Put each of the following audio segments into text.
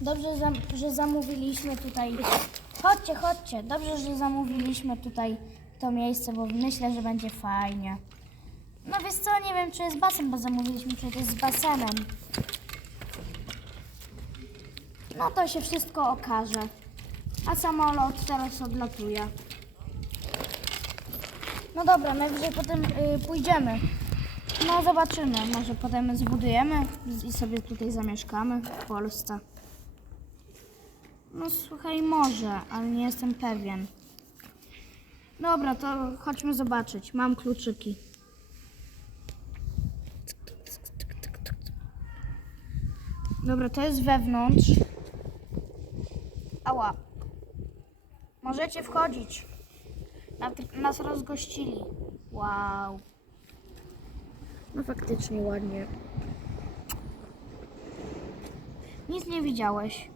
Dobrze, że zamówiliśmy tutaj. Chodźcie, chodźcie. Dobrze, że zamówiliśmy tutaj to miejsce, bo myślę, że będzie fajnie. No wiesz co, nie wiem czy jest basen, bo zamówiliśmy przecież z basenem. No to się wszystko okaże. A samolot teraz odlatuje. No dobra, najwyżej potem y, pójdziemy. No zobaczymy, może potem zbudujemy i sobie tutaj zamieszkamy w Polsce. No słuchaj, może, ale nie jestem pewien. Dobra, to chodźmy zobaczyć. Mam kluczyki. Dobra, to jest wewnątrz. Ała. Możecie wchodzić. Nas rozgościli. Wow. No faktycznie ładnie. Nic nie widziałeś.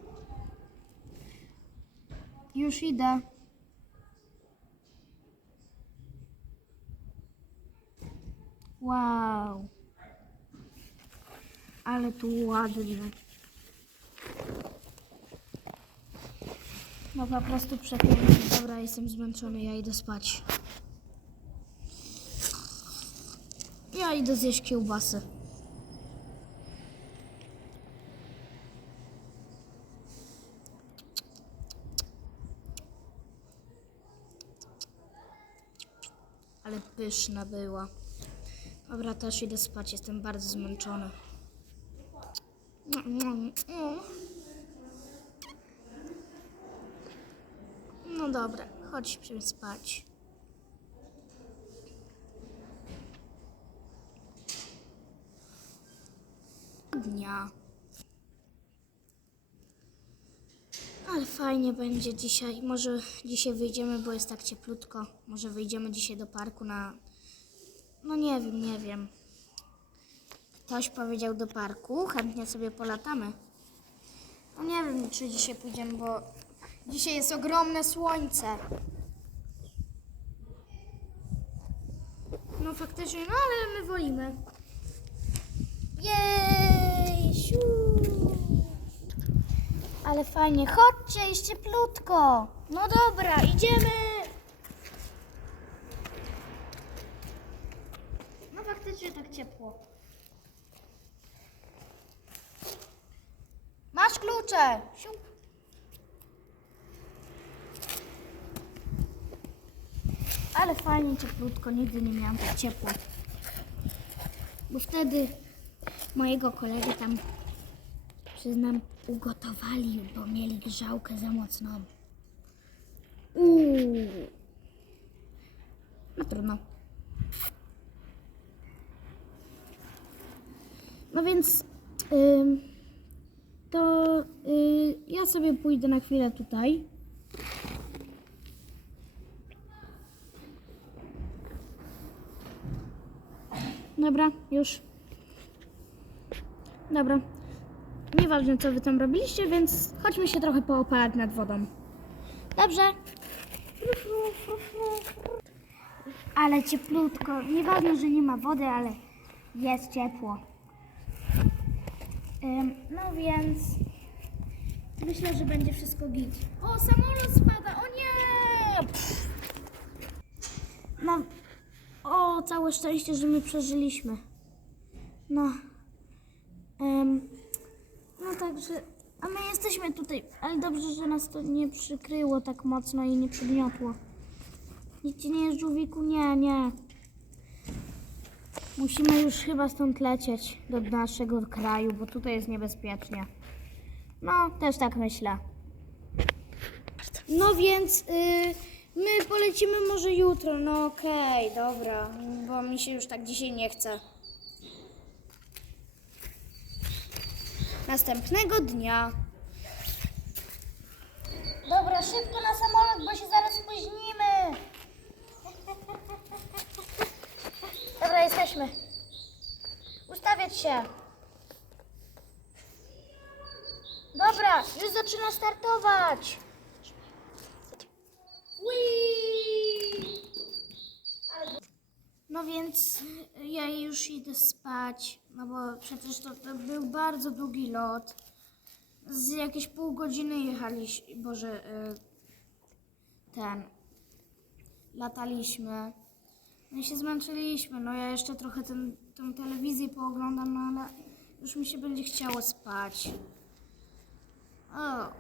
Już idę. Wow. Ale tu ładnie. No po prostu przepięknie. Dobra, jestem zmęczony, ja idę spać. Ja idę zjeść kiełbasę. Ale pyszna była. Dobra, też idę spać, jestem bardzo zmęczony. No dobra, chodźmy spać. Dnia. Ale fajnie będzie dzisiaj. Może dzisiaj wyjdziemy, bo jest tak cieplutko. Może wyjdziemy dzisiaj do parku na. No nie wiem, nie wiem. Ktoś powiedział do parku, chętnie sobie polatamy. No nie wiem, czy dzisiaj pójdziemy, bo dzisiaj jest ogromne słońce. No faktycznie, no ale my wolimy. Jej! Siu. Ale fajnie, chodźcie, jest cieplutko. No dobra, idziemy. No faktycznie tak ciepło. Masz klucze. Siu. Ale fajnie, cieplutko, nigdy nie miałam tak ciepło. Bo wtedy mojego kolegę tam, przyznam, ugotowali, bo mieli grzałkę za mocną. Uuu. No trudno. No więc ym, to y, ja sobie pójdę na chwilę tutaj. Dobra, już. Dobra. Nieważne, co wy tam robiliście, więc chodźmy się trochę poopalać nad wodą. Dobrze. Ale cieplutko. Nieważne, że nie ma wody, ale jest ciepło. Ym, no więc myślę, że będzie wszystko git. O, samolot spada! O nie! No, o, całe szczęście, że my przeżyliśmy. No. No także, a my jesteśmy tutaj, ale dobrze, że nas to nie przykryło tak mocno i nie przygniotło. Nikt ci nie jest żółwiku? Nie, nie. Musimy już chyba stąd lecieć do naszego kraju, bo tutaj jest niebezpiecznie. No, też tak myślę. No więc y, my polecimy może jutro. No okej, dobra, bo mi się już tak dzisiaj nie chce. Następnego dnia. Dobra, szybko na samolot, bo się zaraz spóźnimy. Dobra, jesteśmy. Ustawiać się. Dobra, już zaczyna startować. Whee! No więc ja już idę spać, no bo przecież to, to był bardzo długi lot. z jakieś pół godziny jechaliśmy, Boże, y, ten, lataliśmy. No i się zmęczyliśmy. No ja jeszcze trochę ten, tę telewizję pooglądam, no ale już mi się będzie chciało spać. O,